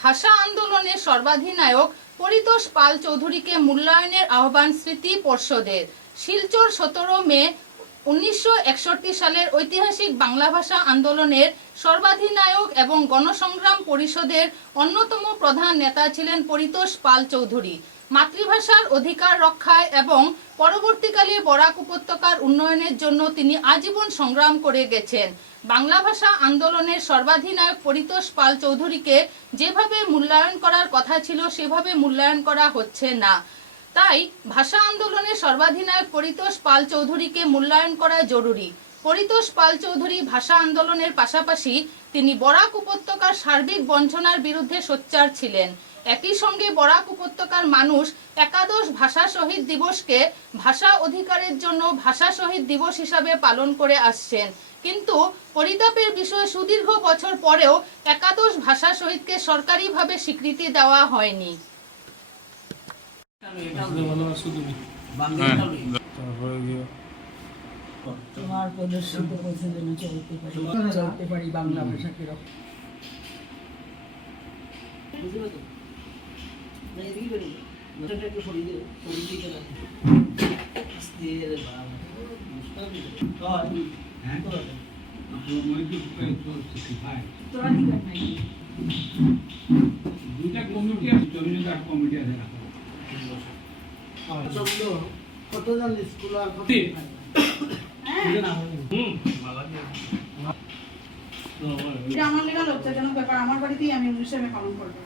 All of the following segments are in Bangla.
ভাষা আন্দোলনের সর্বাধিনায়ক পরিতোষ পাল চৌধুরীকে মূল্যায়নের আহ্বান স্মৃতি পর্ষদের। শিলচর 17 মে 1961 সালের ঐতিহাসিক বাংলা ভাষা আন্দোলনের সর্বাধিনায়ক এবং গণসংগ্রাম পরিষদের অন্যতম প্রধান নেতা ছিলেন পরিতোষ পাল চৌধুরী। মাতৃভাষার অধিকার রক্ষায় এবং পরবর্তীকালে বরাক উপত্যকার উন্নয়নের জন্য তিনি আজীবন সংগ্রাম করে গেছেন। বাংলা ভাষা আন্দোলনের সর্বাধিনায়ক পরিতোষ পাল চৌধুরীকে যেভাবে মূল্যায়ন করার কথা ছিল সেভাবে মূল্যায়ন করা হচ্ছে না। তাই ভাষা আন্দোলনের সর্বাধিনায়ক পরিতোষ পাল চৌধুরীকে মূল্যায়ন করা জরুরি। পরিতোষ পাল চৌধুরী ভাষা আন্দোলনের পাশাপাশি তিনি বরাক উপত্যকার সার্বিক বঞ্চনার বিরুদ্ধে সোচ্চার ছিলেন। একই সঙ্গে বরাক উপত্যকার মানুষ একাদশ ভাষা শহীদ দিবসকে ভাষা অধিকারের জন্য ভাষা শহীদ দিবস হিসাবে পালন করে আসছেন। কিন্তু পরিতাপের বিষয়, সুদীর্ঘ বছর পরেও একাদশ ভাষা শহীদকে সরকারিভাবে স্বীকৃতি দেওয়া হয়নি। তোমার প্রদর্শিত পথে যেন চলতে পারি বাংলা ভাষাকে কতজন স্কুল আর আমার লেখা লজ্জাজনক ব্যাপার। আমার বাড়িতেই আমি হিসেবে পালন করবো।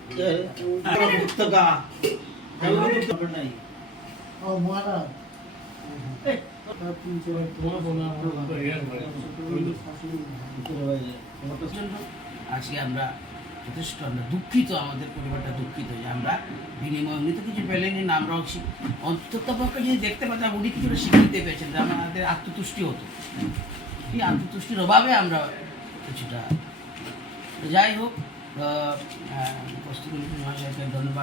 আজকে আমরা যথেষ্ট দুঃখিত, আমাদের পরিবারটা দুঃখিত যে আমরা বিনিময় উনি তো কিছু পেলেনি না, আমরাও অন্তত পক্ষে যদি দেখতে পেতাম উনি কিছুটা স্বীকৃতি পেয়েছেন যে আমাদের আত্মতুষ্টি হতো। এই আত্মতুষ্টির অভাবে আমরা কিছুটা, যাই হোক, কস্তুরী মহাশয়কে ধন্যবাদ।